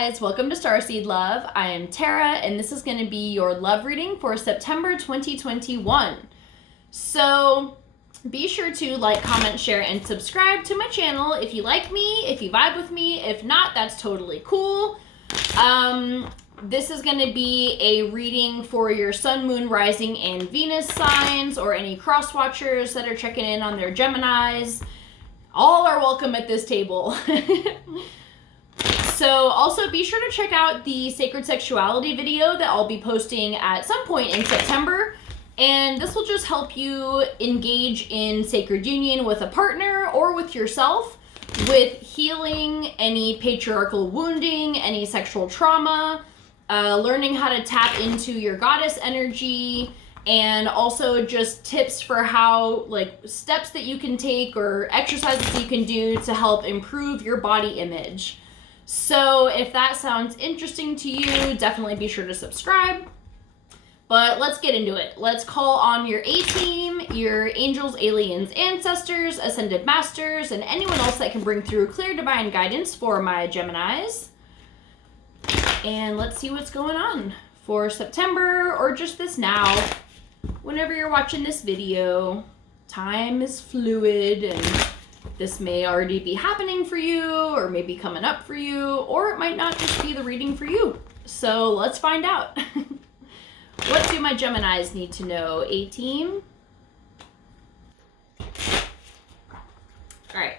guys, welcome to Starseed Love. I am Tara, and this is going to be your love reading for September 2021. So be sure to like, comment, share, and subscribe to my channel if you like me, if you vibe with me. If not, that's totally cool. This is going to be a reading for your Sun, Moon, Rising, and Venus signs, or any cross watchers that are checking in on their Geminis. All are welcome at this table. So also be sure to check out the Sacred Sexuality video that I'll be posting at some point in September. And this will just help you engage in sacred union with a partner or with yourself, with healing any patriarchal wounding, any sexual trauma, learning how to tap into your goddess energy, and also just tips for how, like, steps that you can take or exercises you can do to help improve your body image. So if that sounds interesting to you, definitely be sure to subscribe. But let's get into it. Let's call on your A-team, your angels, aliens, ancestors, ascended masters, and anyone else that can bring through clear divine guidance for my Geminis. And let's see what's going on for September, or just this now. Whenever you're watching this video, time is fluid, and this may already be happening for you, or maybe coming up for you, or it might not just be the reading for you. So let's find out. What do my Geminis need to know, A-team? All right.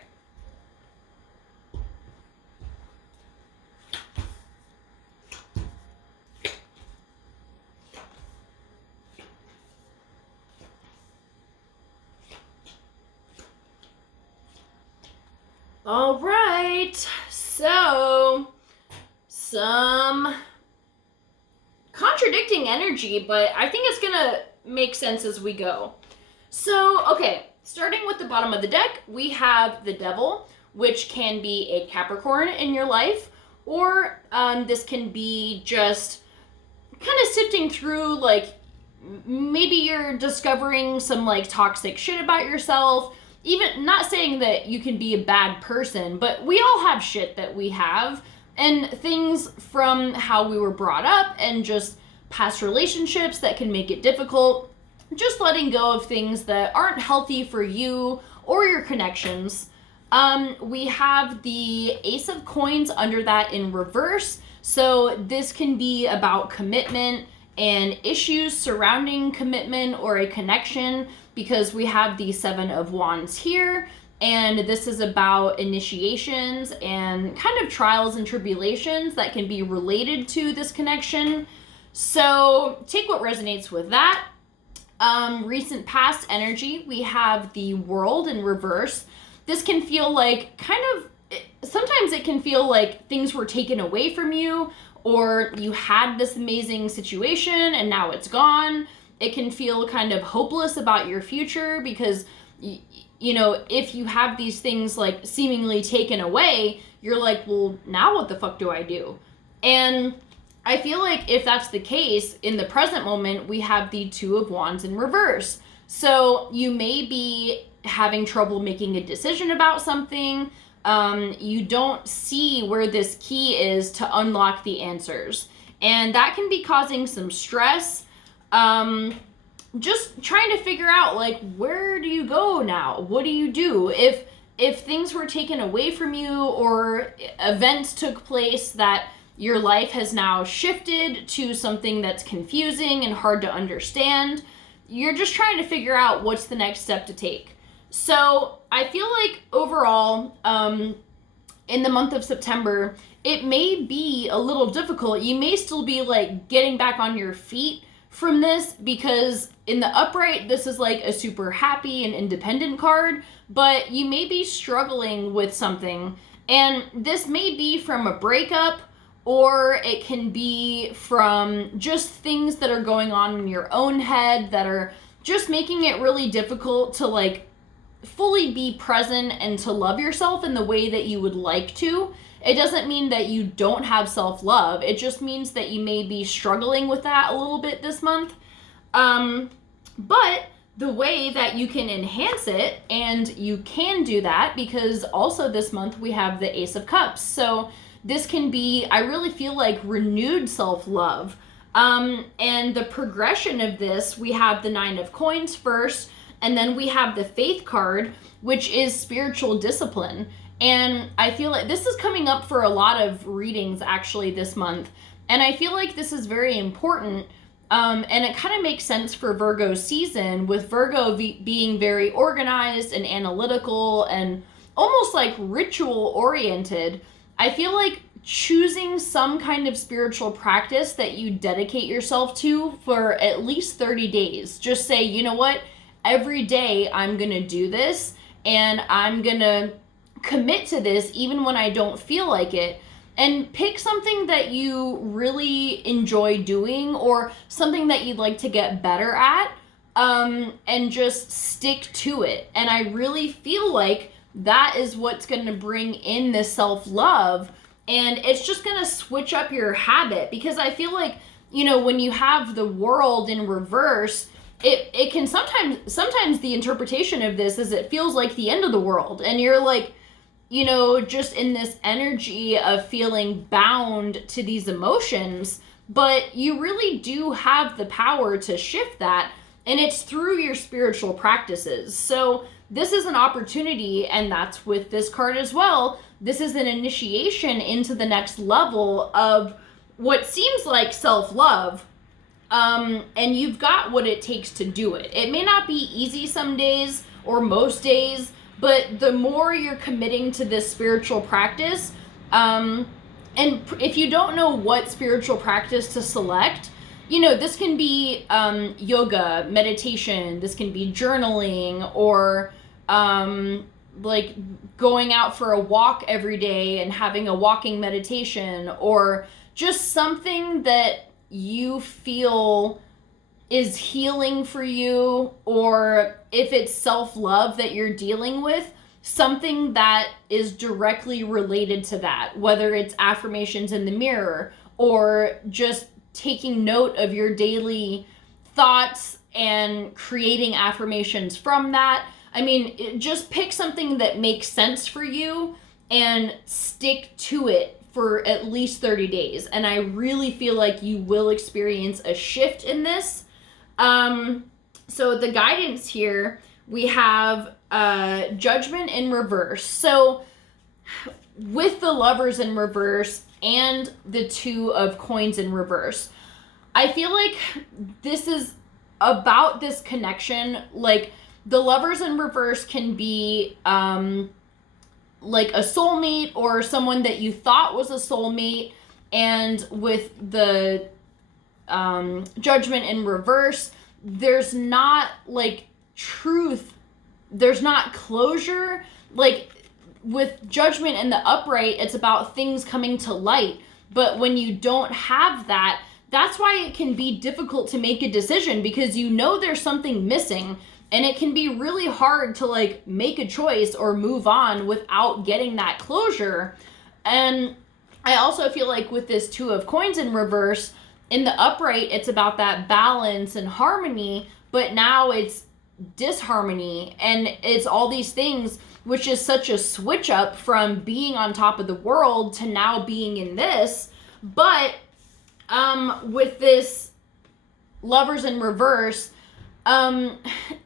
All right, so some contradicting energy, but I think it's gonna make sense as we go. So, okay, starting with the bottom of the deck, we have the Devil, which can be a Capricorn in your life, or this can be just kind of sifting through, like, maybe you're discovering some, like, toxic shit about yourself. Even not saying that you can be a bad person, but we all have shit that we have, and things from how we were brought up and just past relationships that can make it difficult. Just letting go of things that aren't healthy for you or your connections. We have the Ace of Coins under that in reverse. So this can be about commitment and issues surrounding commitment or a connection, because we have the Seven of Wands here, and this is about initiations and kind of trials and tribulations that can be related to this connection. So take what resonates with that. Recent past energy, we have the World in reverse. This can feel like sometimes it can feel like things were taken away from you, or you had this amazing situation and now it's gone. It can feel kind of hopeless about your future because, you know, if you have these things like seemingly taken away, you're like, well, now what the fuck do I do? And I feel like if that's the case, in the present moment, we have the Two of Wands in reverse. So you may be having trouble making a decision about something. You don't see where this key is to unlock the answers. And that can be causing some stress. Just trying to figure out, like, where do you go now? What do you do? If things were taken away from you, or events took place that your life has now shifted to something that's confusing and hard to understand, you're just trying to figure out what's the next step to take. So I feel like overall, in the month of September, it may be a little difficult. You may still be like getting back on your feet from this, because in the upright, this is like a super happy and independent card, but you may be struggling with something, and this may be from a breakup, or it can be from just things that are going on in your own head that are just making it really difficult to, like, fully be present and to love yourself in the way that you would like to. It doesn't mean that you don't have self-love. It just means that you may be struggling with that a little bit this month. But the way that you can enhance it, and you can do that because also this month we have the Ace of Cups. So This can be, I really feel like, renewed self-love. And the progression of this, we have the 9 of Coins first, and then we have the Faith card, which is spiritual discipline. And I feel like this is coming up for a lot of readings actually this month. And I feel like this is very important. And it kind of makes sense for Virgo season, with Virgo being very organized and analytical and almost like ritual oriented. I feel like choosing some kind of spiritual practice that you dedicate yourself to for at least 30 days. Just say, you know what, every day I'm going to do this, and I'm going to commit to this even when I don't feel like it. And pick something that you really enjoy doing, or something that you'd like to get better at, and just stick to it. And I really feel like that is what's going to bring in this self-love, and it's just going to switch up your habit. Because I feel like, you know, when you have the World in reverse, it can sometimes the interpretation of this is it feels like the end of the world, and you're like, you know, just in this energy of feeling bound to these emotions. But you really do have the power to shift that, and it's through your spiritual practices. So this is an opportunity, and that's with this card as well. This is an initiation into the next level of what seems like self-love. And you've got what it takes to do it. It may not be easy some days or most days, but the more you're committing to this spiritual practice, and if you don't know what spiritual practice to select, you know, this can be yoga, meditation, this can be journaling, or like going out for a walk every day and having a walking meditation, or just something that you feel is healing for you. Or if it's self-love that you're dealing with, something that is directly related to that, whether it's affirmations in the mirror, or just taking note of your daily thoughts and creating affirmations from that. I mean, just pick something that makes sense for you and stick to it for at least 30 days. And I really feel like you will experience a shift in this. So the guidance here, we have Judgment in reverse. So with the Lovers in reverse and the 2 of Coins in reverse, I feel like this is about this connection. Like, the Lovers in reverse can be like a soulmate, or someone that you thought was a soulmate. And with the Judgment in reverse, there's not like truth, there's not closure. Like with Judgment in the upright, it's about things coming to light. But when you don't have that, that's why it can be difficult to make a decision, because you know there's something missing, and it can be really hard to like make a choice or move on without getting that closure. And I also feel like with this 2 of Coins in reverse, in the upright, it's about that balance and harmony, but now it's disharmony, and it's all these things, which is such a switch up from being on top of the world to now being in this. But with this Lovers in reverse,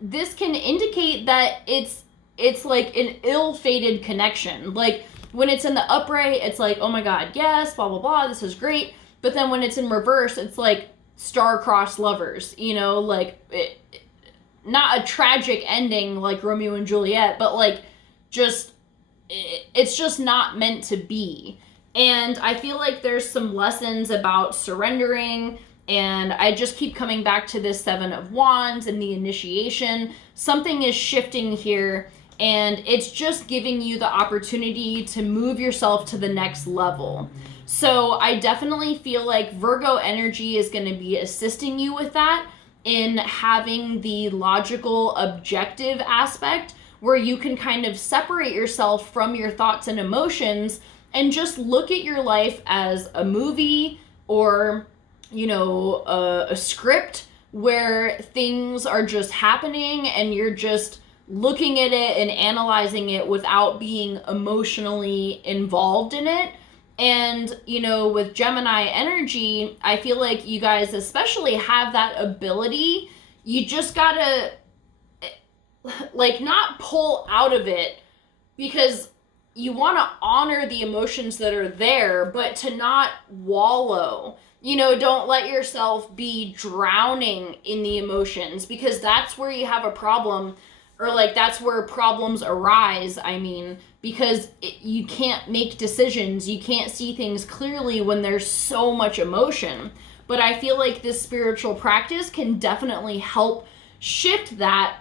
this can indicate that it's like an ill-fated connection. Like when it's in the upright, it's like, oh my God, yes, blah, blah, blah, this is great. But then when it's in reverse, it's like star-crossed lovers, you know, like not a tragic ending like Romeo and Juliet, but like just, it's just not meant to be. And I feel like there's some lessons about surrendering, and I just keep coming back to this 7 of Wands and the initiation. Something is shifting here, and it's just giving you the opportunity to move yourself to the next level. So I definitely feel like Virgo energy is going to be assisting you with that, in having the logical, objective aspect where you can kind of separate yourself from your thoughts and emotions and just look at your life as a movie, or, you know, a script where things are just happening and you're just looking at it and analyzing it without being emotionally involved in it. And, you know, with Gemini energy, I feel like you guys especially have that ability. You just gotta, like, not pull out of it, because you want to honor the emotions that are there, but to not wallow. You know, don't let yourself be drowning in the emotions, because that's where you have a problem, or like that's where problems arise. I mean, because you can't make decisions, you can't see things clearly when there's so much emotion. But I feel like this spiritual practice can definitely help shift that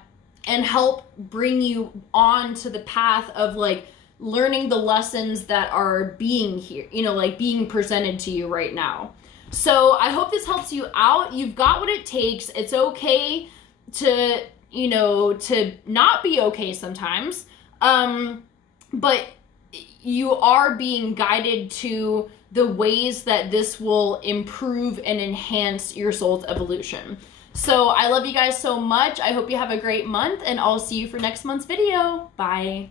and help bring you on to the path of like learning the lessons that are being here, you know, like being presented to you right now. So I hope this helps you out. You've got what it takes. It's okay to, you know, to not be okay sometimes. But you are being guided to the ways that this will improve and enhance your soul's evolution. So I love you guys so much. I hope you have a great month, and I'll see you for next month's video. Bye.